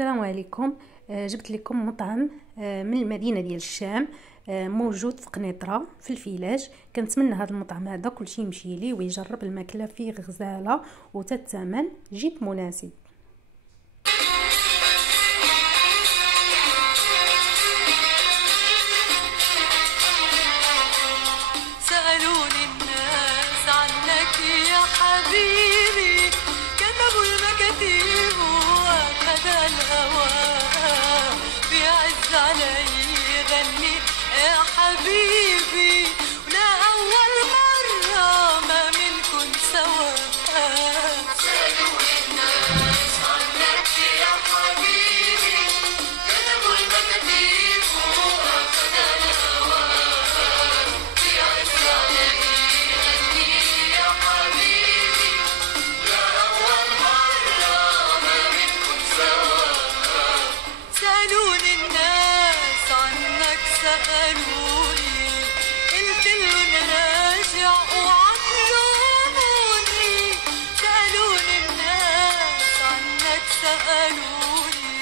السلام عليكم. جبت لكم مطعم من المدينه ديال الشام، موجود في قنيطره في الفيلاج. كنتمنى هذا المطعم هذا كلشي يمشي ليه ويجرب الماكله فيه غزاله وتتمن جيب مناسب. سألوني الناس عنك يا حبيبي، كتبوا المكاتيب وأخذ الهوى، بيعز علي يغني يا حبيبي، ولا أول مرة ما منكن سوا. سألوني الناس عنك يا حبيبي، كتبوا المكاتيب وأخذ الهوى، بيعز علي يغني يا حبيبي، ولا أول مرة ما منكن سوا. سألوني الناس عنك سألوني، قلت لهم راجع وعلموني. سألوني الناس عنك سألوني،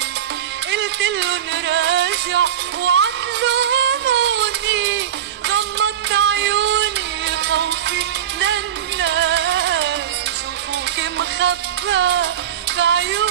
قلت لهم راجع وعلموني. غمضت عيوني خوفي للناس يشوفوك مخبى بعيوني.